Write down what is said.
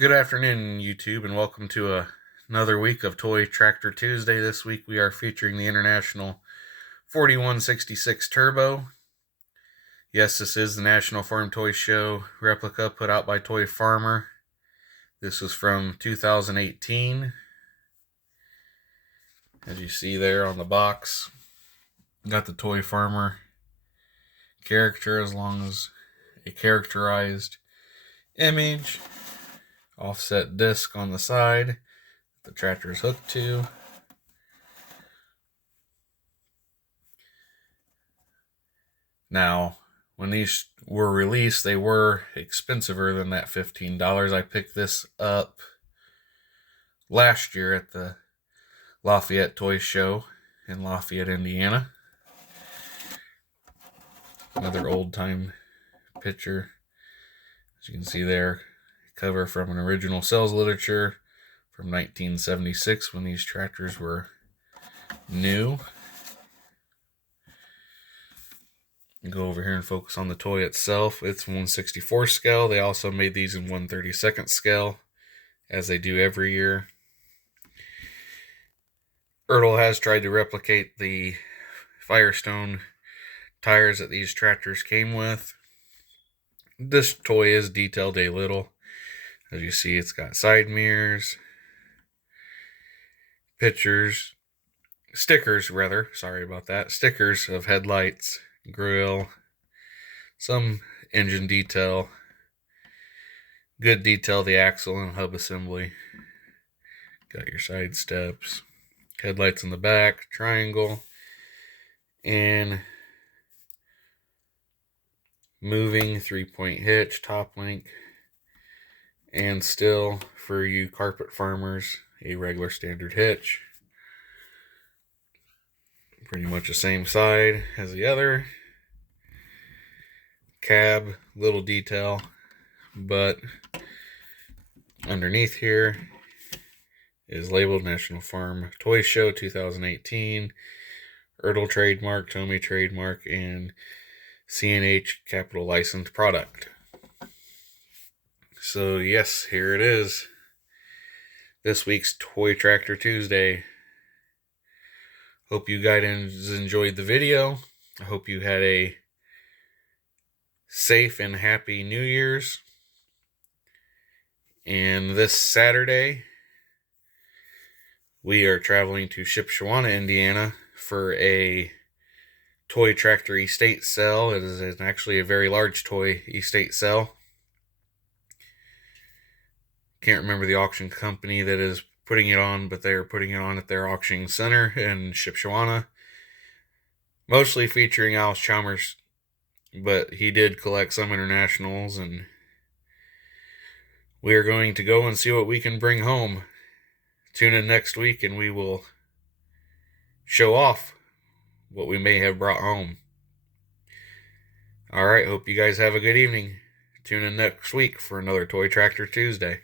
Good afternoon, YouTube, and welcome to another week of Toy Tractor Tuesday. This week we are featuring the International 4166 Turbo. Yes, this is the National Farm Toy Show replica put out by Toy Farmer. This was from 2018. As you see there on the box, got the Toy Farmer character as long as a characterized image. Offset disc on the side the tractor is hooked to. Now, when these were released, they were expensiver than that $15. I picked this up last year at the Lafayette Toy Show in Lafayette, Indiana. Another old-time picture. As you can see there, cover from an original sales literature from 1976 when these tractors were new. Go over here and focus on the toy itself. It's 1/64 scale. They also made these in 1/32 scale, as they do every year. Ertl has tried to replicate the Firestone tires that these tractors came with. This toy is detailed a little. As you see, it's got side mirrors, stickers of headlights, grill, some engine detail, good detail the axle and hub assembly. Got your side steps, headlights in the back, triangle, and moving 3-point hitch, top link, and still for you carpet farmers, a regular standard hitch. Pretty much the same side as the other. Cab, little detail, but underneath here is labeled National Farm Toy Show 2018, Ertl trademark, Tomy trademark, and CNH Capital licensed product. So yes, here it is. This week's Toy Tractor Tuesday. Hope you guys enjoyed the video. I hope you had a safe and happy New Year's. And this Saturday, we are traveling to Shipshewana, Indiana for a toy tractor estate sale. It is actually a very large toy estate sale. Can't remember the auction company that is putting it on, but they are putting it on at their auction center in Shipshewana. Mostly featuring Alice Chalmers, but he did collect some internationals, and we are going to go and see what we can bring home. Tune in next week and we will show off what we may have brought home. Alright, hope you guys have a good evening. Tune in next week for another Toy Tractor Tuesday.